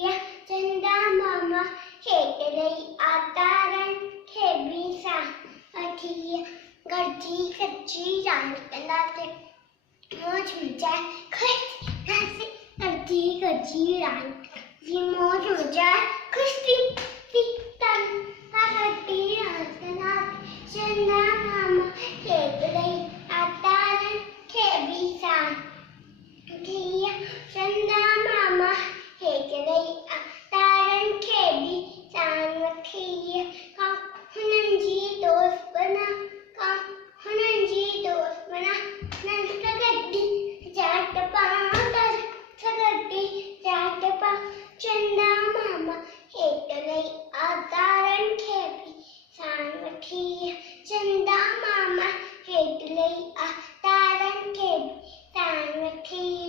वठिया चंदा मामा हेठ लई आतारन खे भी सा वठिया गरजी कच्ची रान कंदासे मौज मचाए खुश हंसी गरजी कच्ची रान जी मौज मचाए खुशी सी तन गरजी रान कंदासे चंदा मामा हेठ लई आतारन खे भी सा वठिया चंदा मामा हेठ लई आतारन खे भी सान वठिया हुननि जी दोस्त बना हुननि जी दोस्त बना नन सगड्डी जाट पाकर सगड्डी जाट पा चंदा मामा हेठ लई आतारन खे भी सान वठिया चंदा मामा हेठ लई आतारन खे भी सान वठिया